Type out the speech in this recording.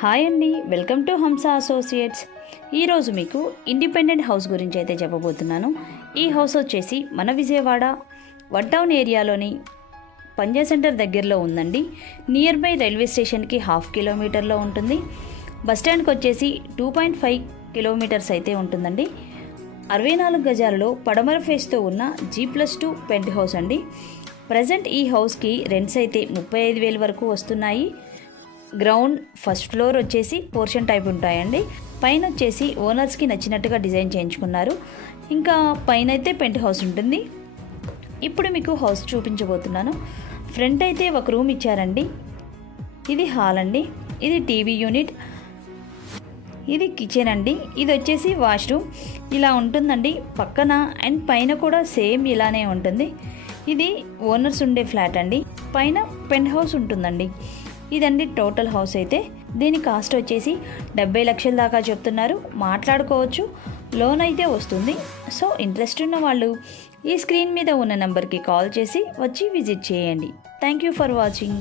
Hi అండి, welcome to Hamsa associates. ఈరోజు మీకు ఇండిపెండెంట్ హౌస్ గురించి అయితే చెప్పబోతున్నాను. ఈ హౌస్ వచ్చేసి మన విజయవాడ వన్ టౌన్ ఏరియాలోని పంజా సెంటర్ దగ్గరలో ఉందండి. నియర్ బై రైల్వే స్టేషన్కి 1/2 కిలోమీటర్లో ఉంటుంది. బస్ స్టాండ్కి వచ్చేసి 2.5 కిలోమీటర్స్ అయితే ఉంటుందండి. 64 గజాలలో పడమర ఫేస్తో ఉన్న G+2 పెంట్ హౌస్ అండి. ప్రజెంట్ ఈ హౌస్కి రెంట్స్ అయితే 35,000 వరకు వస్తున్నాయి. గ్రౌండ్ ఫస్ట్ ఫ్లోర్ వచ్చేసి పోర్షన్ టైప్ ఉంటాయండి. పైన వచ్చేసి ఓనర్స్కి నచ్చినట్టుగా డిజైన్ చేయించుకున్నారు. ఇంకా పైన అయితే పెంట్ హౌస్ ఉంటుంది. ఇప్పుడు మీకు హౌస్ చూపించబోతున్నాను. ఫ్రంట్ అయితే ఒక రూమ్ ఇచ్చారండి. ఇది హాల్ అండి. ఇది టీవీ యూనిట్. ఇది కిచెన్ అండి. ఇది వచ్చేసి వాష్రూమ్. ఇలా ఉంటుందండి పక్కన. అండ్ పైన కూడా సేమ్ ఇలానే ఉంటుంది. ఇది ఓనర్స్ ఉండే ఫ్లాట్ అండి. పైన పెంట్ హౌస్ ఉంటుందండి. ఇదండి టోటల్ హౌస్ అయితే. దీని కాస్ట్ వచ్చేసి 70 లక్షల దాకా చెప్తున్నారు. మాట్లాడుకోవచ్చు, లోన్ అయితే వస్తుంది. సో ఇంట్రెస్ట్ ఉన్న వాళ్ళు ఈ స్క్రీన్ మీద ఉన్న నెంబర్కి కాల్ చేసి వచ్చి విజిట్ చేయండి. Thank you for watching.